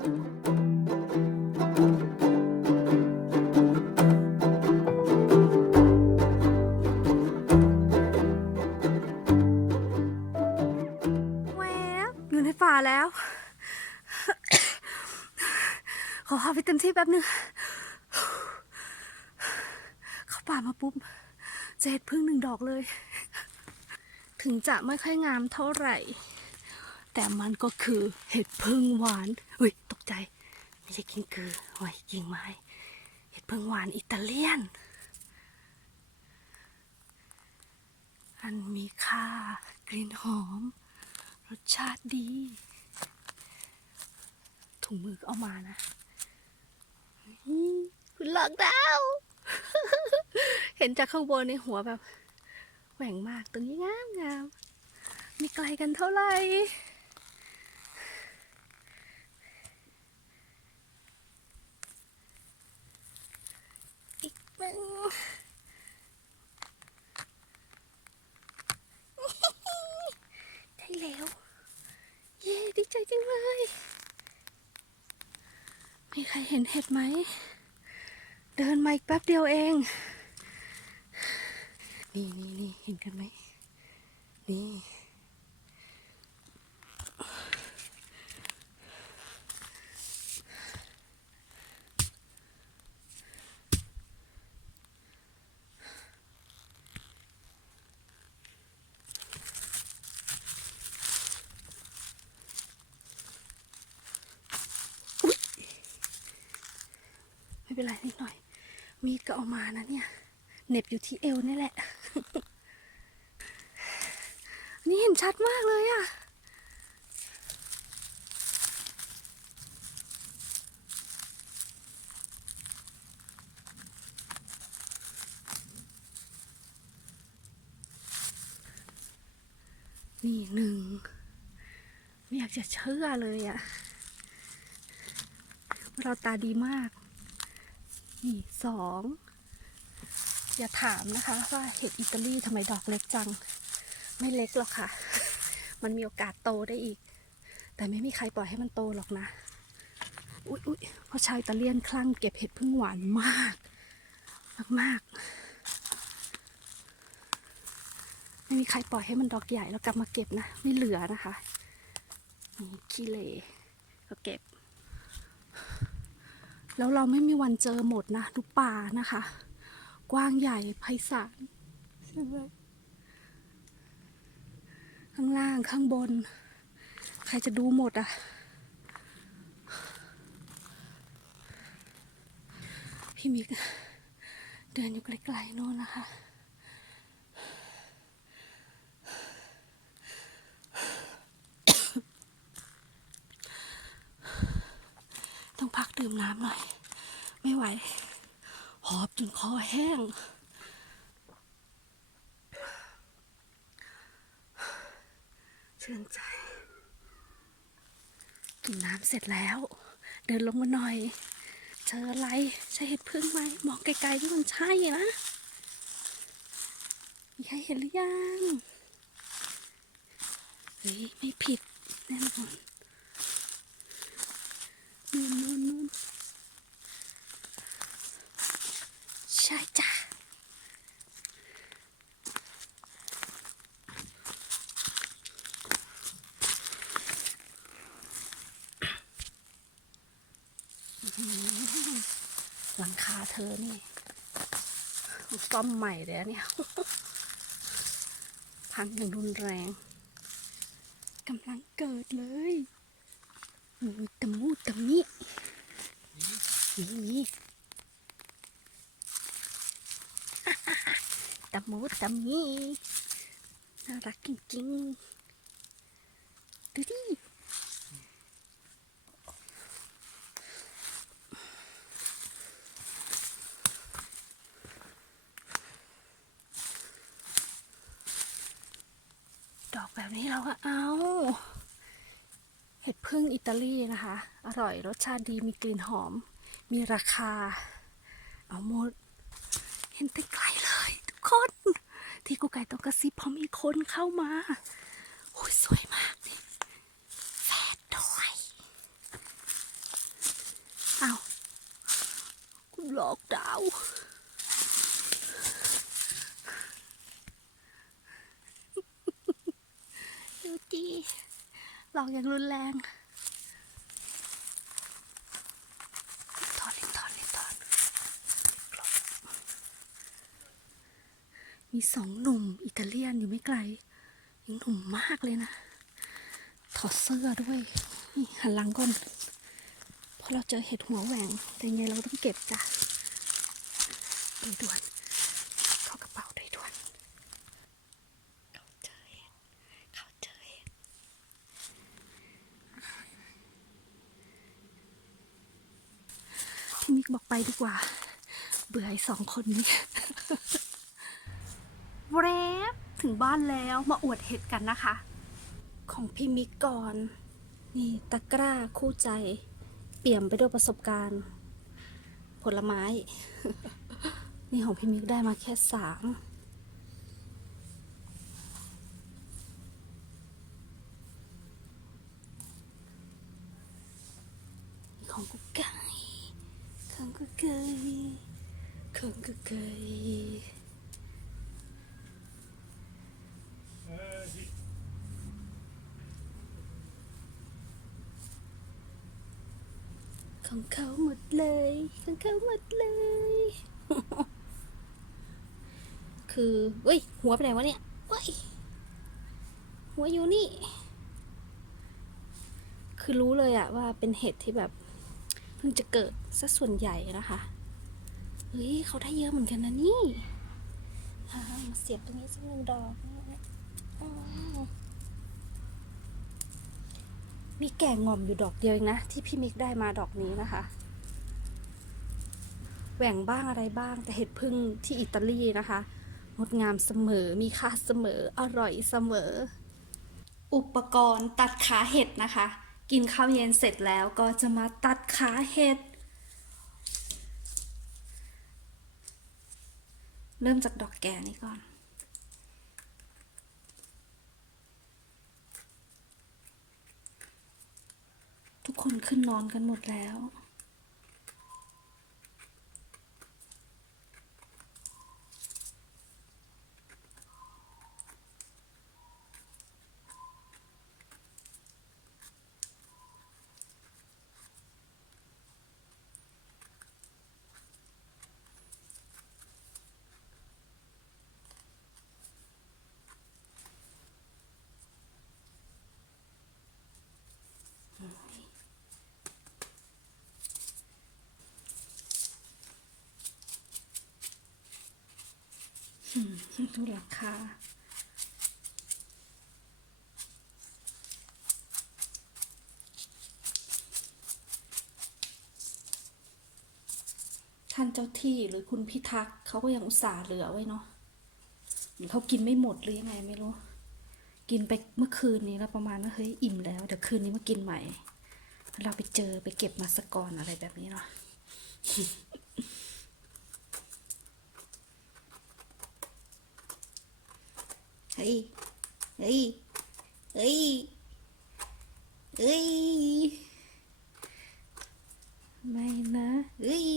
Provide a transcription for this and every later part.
แวบอยู่ในป่าแล้ว ขอหาวิตามินที่แป๊บหนึง เข้าป่ามาปุ๊บเจอเห็ดพึ่งหนึ่งดอกเลย ถึงจะไม่ค่อยงามเท่าไหร่ แต่มันก็คือเห็ดพึ่งหวานอุ้ย ใจ ไม่ใช่กิ้งกือโอ้ยกิ่งไม้เห็ดพึ่งหวานอิตาเลียน อันมีค่ากลิ่นหอม รสชาติดี ถุงมือก็เอามานะ คุณหลอกดาวเห็นจากข้างบนในหัวแบบแหว่งมากตรงนี้งามงามมีไกลกันเท่าไหร่ หนึ่งได้แล้ว เย้ดีใจจังเลย มีใครเห็นเห็ดไหม เดินมาอีกแป๊บเดียวเอง นี่นี่นี่เห็นกันไหม นี่ เป็นไรนิดหน่อย มีดก็เอามานะเนี่ยเน็บอยู่ที่เอวนี่แหละ นี่เห็นชัดมากเลยอะนี่หนึ่งไม่อยากจะเชื่อเลยอะว่าเราตาดีมาก นี่สองอย่าถามนะคะว่าเห็ดอิตาลีทำไมดอกเล็กจัง ไม่เล็กหรอกค่ะ มันมีโอกาสโตได้อีก แต่ไม่มีใครปล่อยให้มันโตหรอกนะ อุ๊ยอุ๊ยเพราะชาวอิตาเลียนคลั่งเก็บเห็ดพึ่งหวานมาก มากมากๆไม่มีใครปล่อยให้มันดอกใหญ่แล้วกลับมาเก็บนะ ไม่เหลือนะคะนี่ขี้เลก็เก็บ แล้วเราไม่มีวันเจอหมดนะทุกป่านะคะ กว้างใหญ่ไพศาลใช่ไหมข้างล่างข้างบน ใครจะดูหมดอะ พี่มิกเดินอยู่ไกลๆโน่นนะคะ ต้องพัก ดื่มน้ำหน่อย ไม่ไหว หอบจนคอแห้งชื่นใจ กินน้ำเสร็จแล้ว เดินลงมาหน่อย เจออะไร ใช่เห็ดพึ่งไหม มองไกลๆที่มันใช่นะมีใครเห็นหรือยัง เฮ้ย ไม่ผิดแน่นอนนู่นนู่นนู่นใช่จ้ะ หลังคาเธ อนี่ซ่อมใหม่เลยอะเนี่ย พังอย่างรุนแรงกำลังเกิดเลยมีตะมูตะมินี่นี่ตะมูตะมิน่ารักจริงๆดูดิ บนี้เราก็เอาเห็ดพึ่งอิตาลีนะคะ อร่อยรสชาติดีมีกลิ่นหอม มีราคา เอาหมด เห็นแต่ไกลเลยทุกคน ที่กูไก่ต้องกระซิบพร้อมอีกคนเข้ามาอุ้ยสวยมากนี่แฟดด้วยเอากูหลอกดาว อกอย่างรุนแรงถอนลิ้นถอนลิ้นถอนมีสองหนุ่มอิตาเลียนอยู่ไม่ไกล ยังหนุ่มมากเลยนะ ถอดเสื้อด้วยนี่หันหลังก่อนเพราะเราเจอเห็ดหัวแหวงแต่ไงเราต้องเก็บจ้ะโดยด่วน เข้ากระเป๋าโดยด่วน เขาเจอเห็ดเขาเจอเห็ดพี่มิกบอก ไปดีกว่า เบื่อไอ้สองคนนี้เรฟถึงบ้านแล้วมาอวดเห็ดกันนะคะ ของพี่มิกก่อน นี่ตะกร้าคู่ใจ เปี่ยมไปด้วยประสบการณ์ ผลไม้ นี่ของพี่มิกได้มาแค่สามนี่ของกุ๊กไก่ของกุ๊ก ไก่ของกุ๊กไก่ของเขาหมดเลย ของเขาหมดเลย คือเว้ย หัวไปไหนวะเนี่ยเว้ย หัวอยู่นี่ คือรู้เลยอะว่าเป็นเห็ดที่แบบ พิ่งจะเกิดซะส่วนใหญ่นะคะ เฮ้ยเขาได้เยอะเหมือนกันนะนี่มาเสียบตรงนี้สักหนึ่งดอกอมีแก่งอมอยู่ดอกเดียวเองนะ ที่พี่มิกได้มาดอกนี้นะคะ แหว่งบ้างอะไรบ้าง แต่เห็ดพึ่งที่อิตาลีนะคะงดงามเสมอ มีค่าเสมอ อร่อยเสมอ อุปกรณ์ตัดขาเห็ดนะคะ กินข้าวเย็นเสร็จแล้วก็จะมาตัดขาเห็ด เริ่มจากดอกแก่นี่ก่อน ทุกคนขึ้นนอนกันหมดแล้ว ดูหลังคาท่านเจ้าที่หรือคุณพิทักษ์เขาก็ยังอุตส่าห์เหลือไว้เนาะหรือเขากินไม่หมดหรือยังไงไม่รู้ กินไปเมื่อคืนนี้แล้วประมาณว่าเฮ้ยอิ่มแล้วเดี๋ยวคืนนี้มากินใหม่เราไปเจอไปเก็บมาสกอนอะไรแบบนี้เนาะ เฮ้ยเฮ้ยเฮ้ย เฮ้ย ไม่นะ เฮ้ย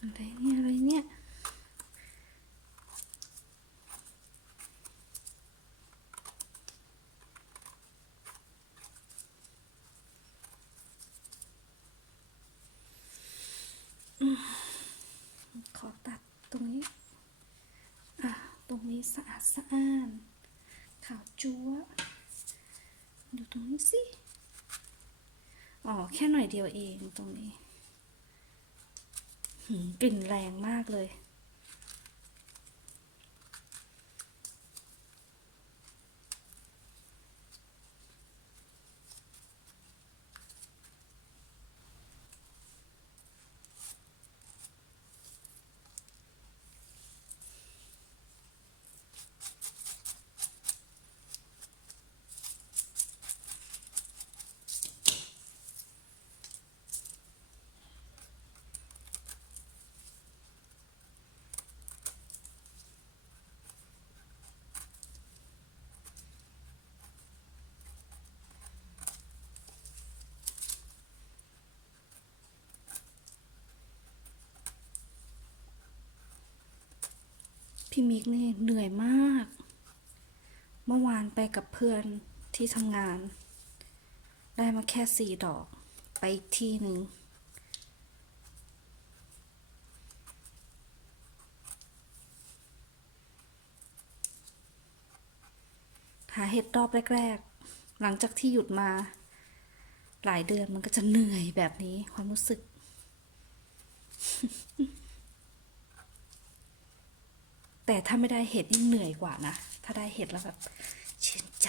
อะไรเนี่ย อะไรเนี่ย ขอตัดตรงนี้ อะ ตรงนี้ สะอาดสะอ้านขาวจั๊วดูตรงนี้สิ อ๋อ แค่หน่อยเดียวเองตรงนี้กลิ่นแรงมากเลย พี่มิกนี่เหนื่อยมาก เมื่อวานไปกับเพื่อนที่ทำงาน ได้มาแค่สี่ดอก ไปอีกที่หนึ่งหาเห็ดรอบแรกๆ หลังจากที่หยุดมา หลายเดือนมันก็จะเหนื่อยแบบนี้ความรู้สึก แต่ถ้าไม่ได้เห็ดยิ่งเหนื่อยกว่านะ ถ้าได้เห็ดแล้วแบบชื่นใจ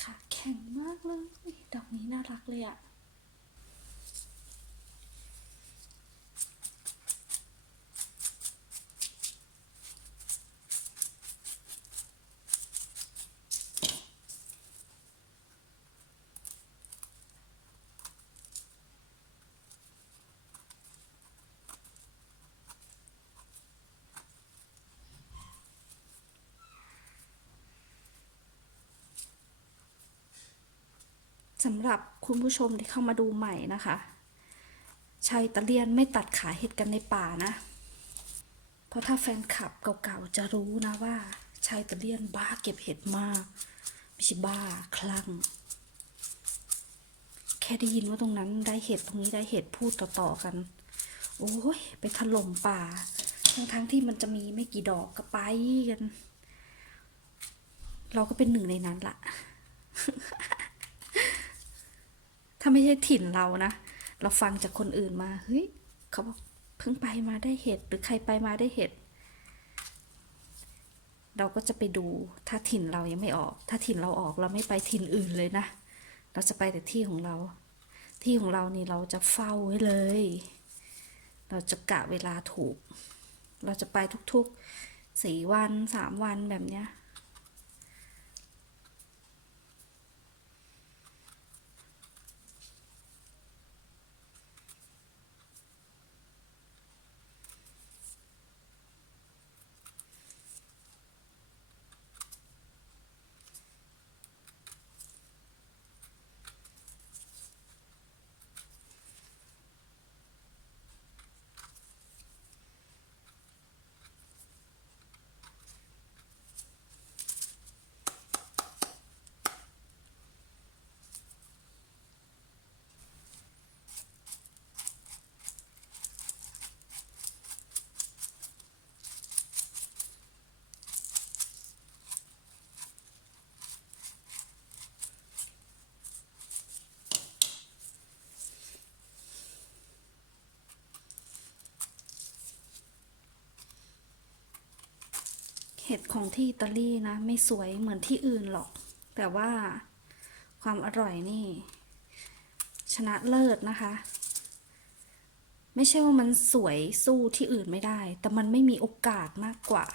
ค่ะ แข็งมากเลย ดอกนี้น่ารักเลยอะ สำหรับคุณผู้ชมที่เข้ามาดูใหม่นะคะชาวอิตาเลียนไม่ตัดขาเห็ดกันในป่านะ เพราะถ้าแฟนคลับเก่าๆจะรู้นะว่าชาวอิตาเลียนบ้าเก็บเห็ดมากไม่ใช่บ้าคลั่ง แค่ได้ยินว่าตรงนั้นได้เห็ดตรงนี้ได้เห็ดพูดต่อๆกัน โอ้ยไปถล่มป่า ทั้งๆที่มันจะมีไม่กี่ดอกก็ไปกัน เราก็เป็นหนึ่งในนั้นละ ถ้าไม่ใช่ถิ่นเรานะ เราฟังจากคนอื่นมา เฮ้ย เขาบอกเพิ่งไปมาได้เห็ด หรือใครไปมาได้เห็ด เราก็จะไปดู ถ้าถิ่นเรายังไม่ออก ถ้าถิ่นเราออกเราไม่ไปถิ่นอื่นเลยนะ เราจะไปแต่ที่ของเรา ที่ของเรานี่เราจะเฝ้าไว้เลย เราจะกะเวลาถูก เราจะไปทุกๆสี่วันสามวันแบบเนี้ย เห็ดของที่อิตาลีนะไม่สวยเหมือนที่อื่นหรอก แต่ว่าความอร่อยนี่ ชนะเลิศนะคะ ไม่ใช่ว่ามันสวยสู้ที่อื่นไม่ได้ แต่มันไม่มีโอกาสมากกว่า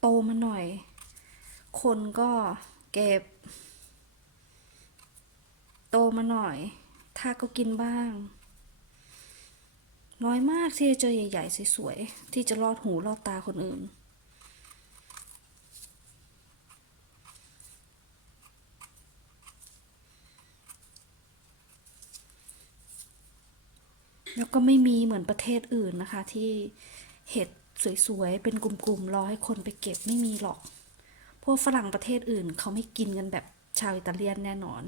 โตมาหน่อย คนก็เก็บ โตมาหน่อย ถ้าก็กินบ้าง น้อยมากที่จะเจอใหญ่ๆสวยๆที่จะลอดหูลอดตาคนอื่น แล้วก็ไม่มีเหมือนประเทศอื่นนะคะ ที่เห็ดสวยๆ เป็นกลุ่มๆรอให้คนไปเก็บไม่มีหรอก พวกฝรั่งประเทศอื่นเขาไม่กินกันแบบชาวอิตาเลียนแน่นอน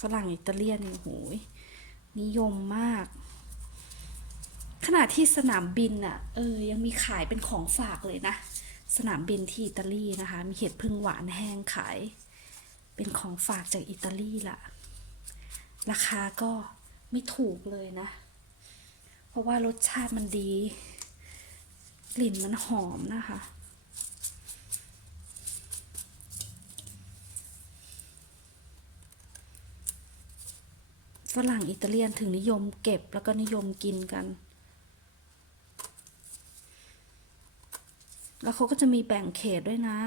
ฝรั่งอิตาเลียนนี่โหยนิยมมาก ขณะที่สนามบินอะ เออ ยังมีขายเป็นของฝากเลยนะ สนามบินที่อิตาลีนะคะ มีเห็ดพึ่งหวานแห้งขาย เป็นของฝากจากอิตาลีล่ะราคาก็ไม่ถูกเลยนะ เพราะว่ารสชาติมันดี กลิ่นมันหอมนะคะ รั่งอิตาเลียนถึงนิยมเก็บแล้วก็นิยมกินกัน แล้วเขาก็จะมีแบ่งเขตด้วยนะ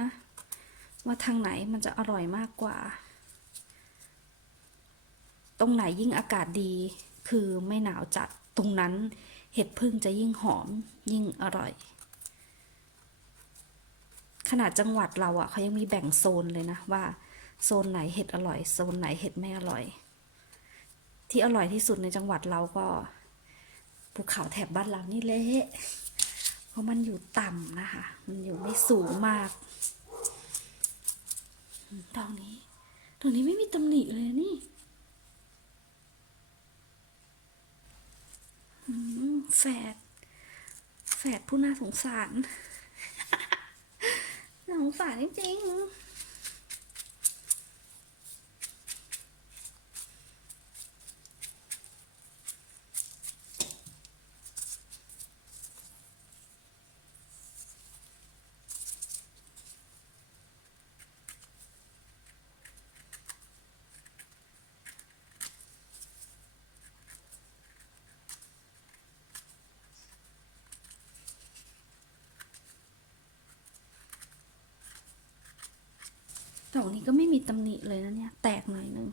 ว่าทางไหนมันจะอร่อยมากกว่า ตรงไหนยิ่งอากาศดีคือไม่หนาวจัดตรงนั้นเห็ดพึ่งจะยิ่งหอมยิ่งอร่อย ขนาดจังหวัดเราอะ่ะเขายังมีแบ่งโซนเลยนะว่า โซนไหนเห็ดอร่อย โซนไหนเห็ดไม่อร่อย ที่อร่อยที่สุดในจังหวัดเราก็ภูเขาแถบบ้านเรานี่เละเพราะมันอยู่ต่ำนะคะ มันอยู่ไม่สูงมากอืมดอกนี้ดอกนี้ไม่มีตำหนิเลยนี่แฝดแฝดผู้น่าสงสาร น่าสงสารจริงๆ อกนี้ก็ไม่มีตำหนิเลยนะเนี่ย แตกหน่อยนึง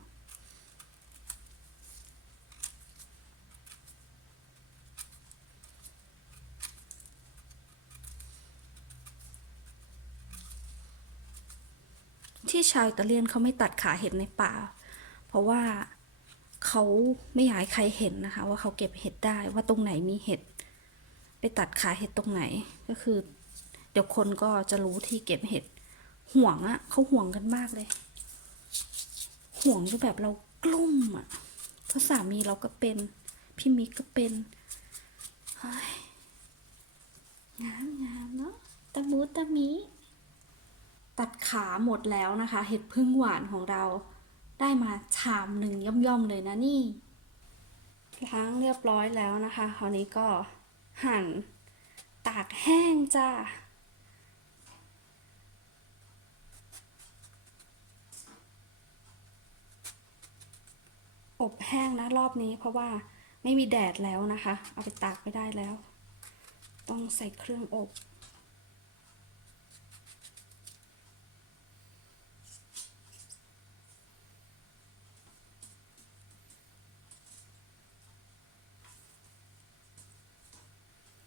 ที่ชาวอิตาเลียนเขาไม่ตัดขาเห็ดในป่า เพราะว่าเขาไม่อยากให้ใครเห็นนะคะ ว่าเขาเก็บเห็ดได้ว่าตรงไหนมีเห็ด ไปตัดขาเห็ดตรงไหนก็คือ เดี๋ยวคนก็จะรู้ที่เก็บเห็ด ห่วงอะ่ะเขาห่วงกันมากเลย ห่วงจนแบบเรากลุ้มอะ่ะเพราะสามีเราก็เป็น พี่มิกก็เป็นงามงามเนาะตะมูตะมีตัดขาหมดแล้วนะคะ เห็ดพึ่งหวานของเราได้มาชามหนึ่งย่อมๆเลยนะนี่ล้างเรียบร้อยแล้วนะคะ คราวนี้ก็หั่นตากแห้งจ้า อบแห้งนะรอบนี้เพราะว่าไม่มีแดดแล้วนะคะ เอาไปตากไม่ได้แล้ว ต้องใส่เครื่องอบ